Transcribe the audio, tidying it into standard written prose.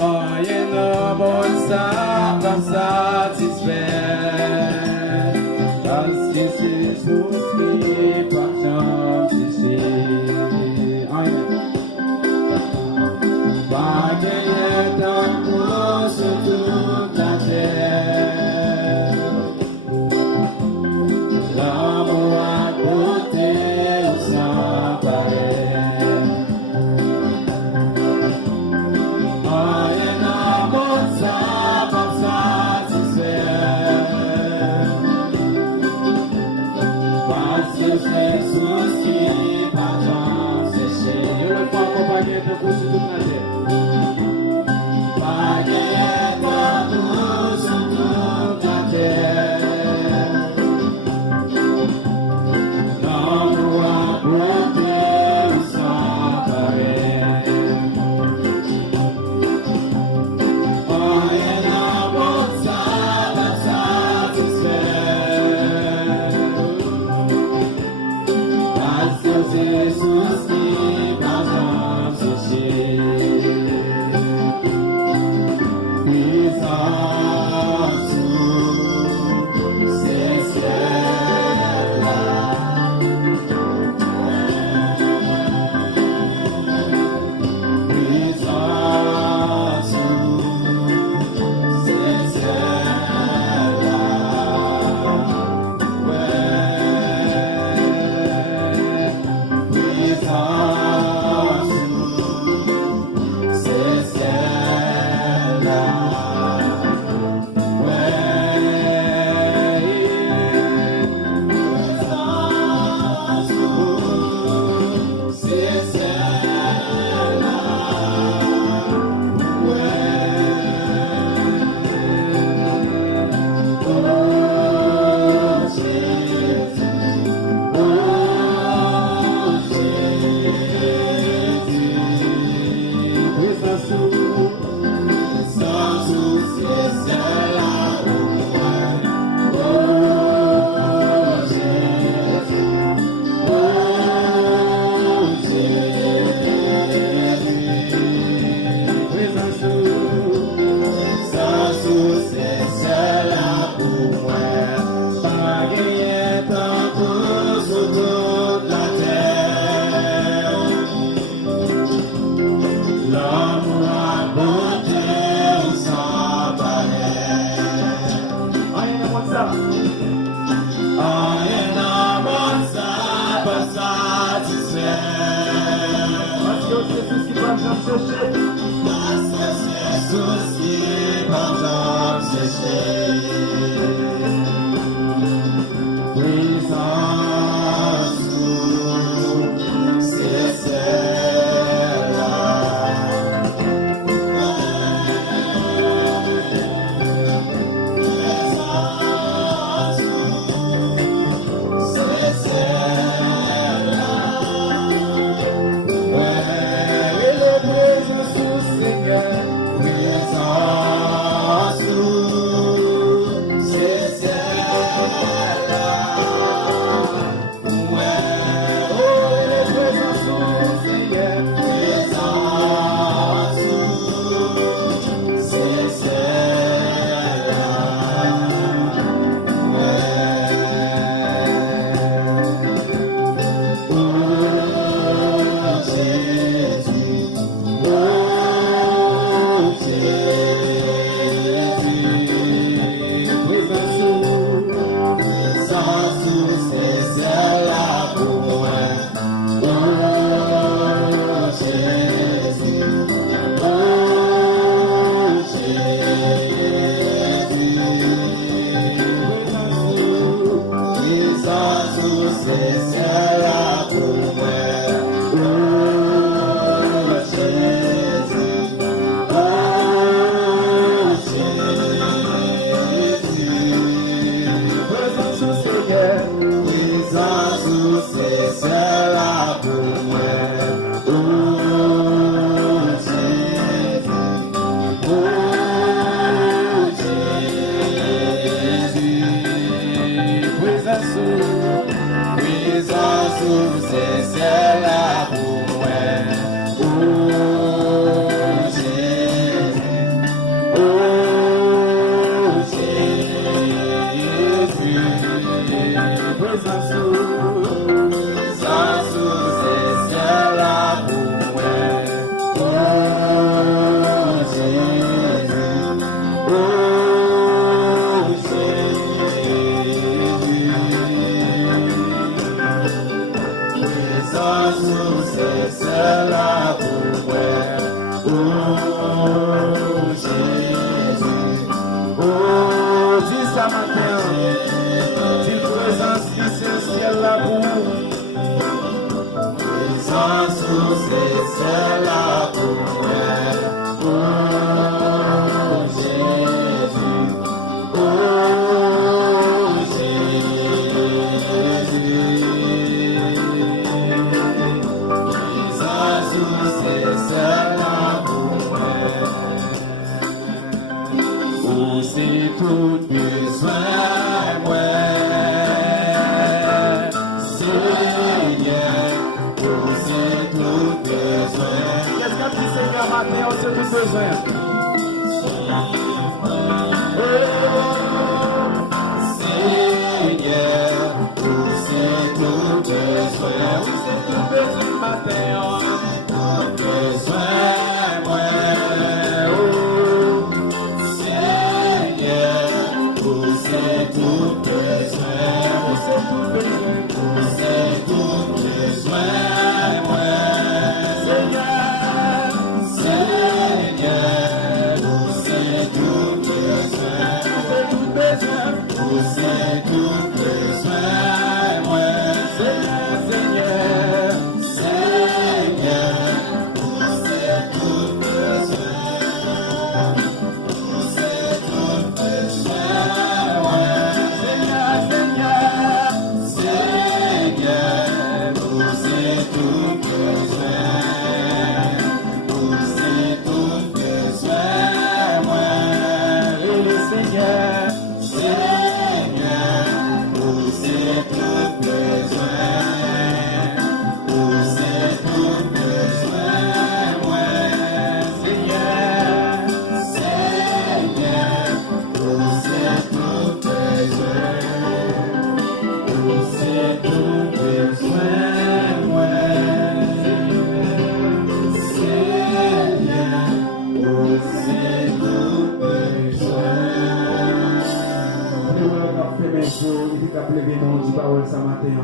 Anyen nan bon sa pa satisfèm, paske se sos ki pa chan seche. Pa genye tan pou sou tout la terre. L'amour a beauté ou sans pareil. Anyen nan bon sa pa satisfèm, paske se sos ki pa chan seche. Yo le fwa accompagné de vous sur toute la terre. c'est là pour moi. Oh Jésus, oh Jésus, c'est là pour moi. Oh c'est tout besoin, matin, on sait tout besoin. Oh, Seigneur, où c'est tout besoin. Oui, c'est tout besoin matin. Tout besoin, ouais. Oh, Seigneur, où c'est tout besoin. Où c'est tout besoin. Où c'est tout besoin, ouais. Seigneur. C'est tout besoin, moi, Seigneur, Seigneur, Seigneur, c'est tout besoin, c'est tout besoin, moi, Seigneur, Seigneur, Seigneur, c'est tout besoin, c'est tout besoin, moi, Seigneur. Lever non, dit parole ça matin.